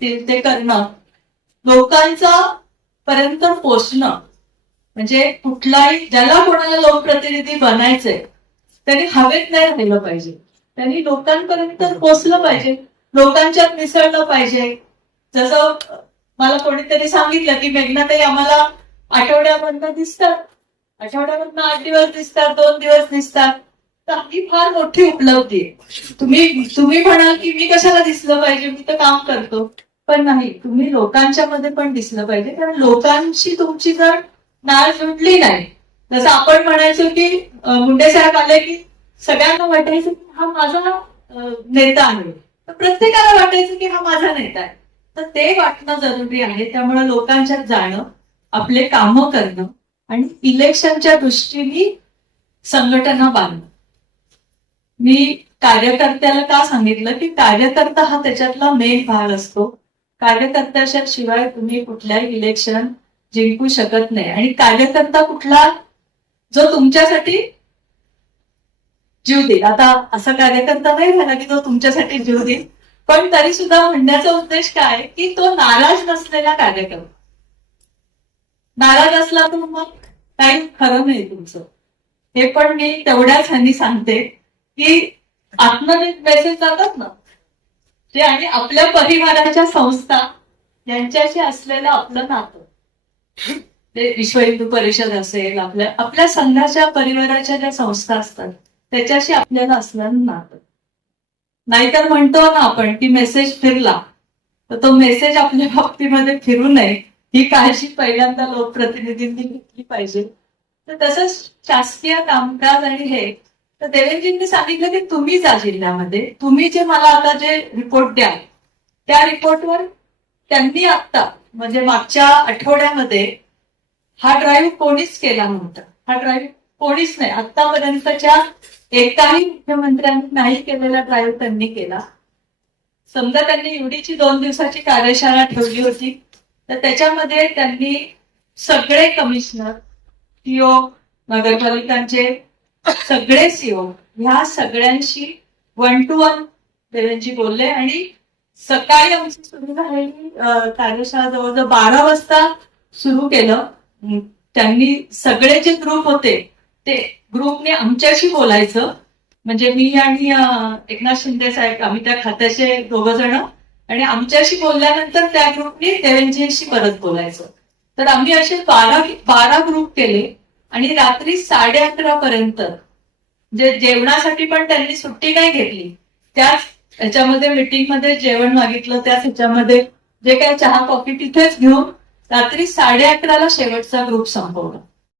असतील ते करणं, लोकांचा पर्यंत पोचणं, म्हणजे कुठलाही ज्याला कोणाला लोकप्रतिनिधी बनायचंय त्यांनी हवेत नाही राहिलं पाहिजे, त्यांनी लोकांपर्यंत पोचलं पाहिजे, लोकांच्यात मिसळलं पाहिजे. जसं मला कोणीतरी सांगितलं की मेघनाताई आम्हाला आठवड्यामधनं दिसतात, आठवड्यामधनं 8 दिवस दिसतात, 2 दिवस दिसतात, तर ही फार मोठी उपलब्धी आहे. तुम्ही म्हणाल की मी कशाला दिसलं पाहिजे, मी तर काम करतो, पण नाही, तुम्ही लोकांच्या मध्ये पण दिसलं पाहिजे, कारण लोकांशी तुमची जर नाळ जुडली नाही, जसं आपण म्हणायचो की मुंडे साहेब आले की सगळ्यांना वाटायचं की हा माझा नेता आहे, तर प्रत्येकाला वाटायचं की हा माझा नेता आहे, तर ते वाटणं जरुरी आहे. त्यामुळे लोकांच्यात जाणं, आपले कामं करणं आणि इलेक्शनच्या दृष्टीने संघटना बांधणं. मी कार्यकर्त्याला का सांगितलं की कार्यकर्ता हा त्याच्यातला मेन भाग असतो. कार्यकर्त्याच्या शिवाय तुम्ही कुठल्याही इलेक्शन जिंकू शकत नाही. आणि कार्यकर्ता कुठला, जो तुमच्यासाठी जीव देईल. आता असा कार्यकर्ता नाही झाला की जो तुमच्यासाठी जीव देईल, पण तरी सुद्धा म्हणण्याचा उद्देश काय की तो नाराज नसलेला कार्यकर्ता. नाराज असला तर मग काही खरं नाही तुमचं. हे पण मी तेवढ्याच ह्यांनी सांगते की आत्मनिर्भर मेसेज जातात ना ते, आणि आपल्या परिवाराच्या संस्था यांच्याशी असलेलं आपलं नातं, ते विश्व हिंदू परिषद असेल, आपल्या संघाच्या परिवाराच्या ज्या संस्था असतात त्याच्याशी आपल्याला असलेलं नातं. नाहीतर म्हणतो ना आपण की मेसेज फिरला, तर तो मेसेज आपल्या बाबतीमध्ये फिरू नये ही काळजी पहिल्यांदा लोकप्रतिनिधींनी घेतली पाहिजे. तर तसंच शासकीय कामकाज आणि हे, तर देवेंद्रजींनी सांगितलं की तुम्ही जा जिल्ह्यामध्ये, तुम्ही जे मला आता जे रिपोर्ट द्याल त्या रिपोर्टवर त्यांनी आता म्हणजे मागच्या आठवड्यामध्ये हा ड्राईव्ह कोणीच केला नव्हता. हा ड्राईव्ह कोणीच नाही, आतापर्यंतच्या एकाही मुख्यमंत्र्यांनी नाही केलेला ड्राईव्ह त्यांनी केला. समजा त्यांनी युडीची 2 दिवसाची कार्यशाळा ठेवली होती, तर त्याच्यामध्ये त्यांनी सगळे कमिशनर, सीओ, नगरपालिकांचे सगळे सीओ ह्या सगळ्यांशी 1 to 1 देवेंद्रजी बोलले. आणि सकाळी आमची सुरू झालेली कार्यशाळा जवळजवळ 12 वाजता सुरू केलं. त्यांनी सगळे जे ग्रुप होते ते ग्रुपने आमच्याशी बोलायचं, म्हणजे मी आणि एकनाथ शिंदे साहेब आम्ही त्या खात्याचे 2 जण, आणि आमच्याशी बोलल्यानंतर त्या ग्रुपने देवेंद्रजींशी परत बोलायचं. तर आम्ही असे 12 ग्रुप केले आणि रात्री 11:30 पर्यंत, जे जेवणासाठी पण त्यांनी सुट्टी नाही घेतली, त्याच ह्याच्यामध्ये मीटिंगमध्ये जेवण मागितलं, त्याच ह्याच्यामध्ये जे काही चहा कॉफी तिथेच घेऊन रात्री 11:30 शेवटचा ग्रुप संपवला.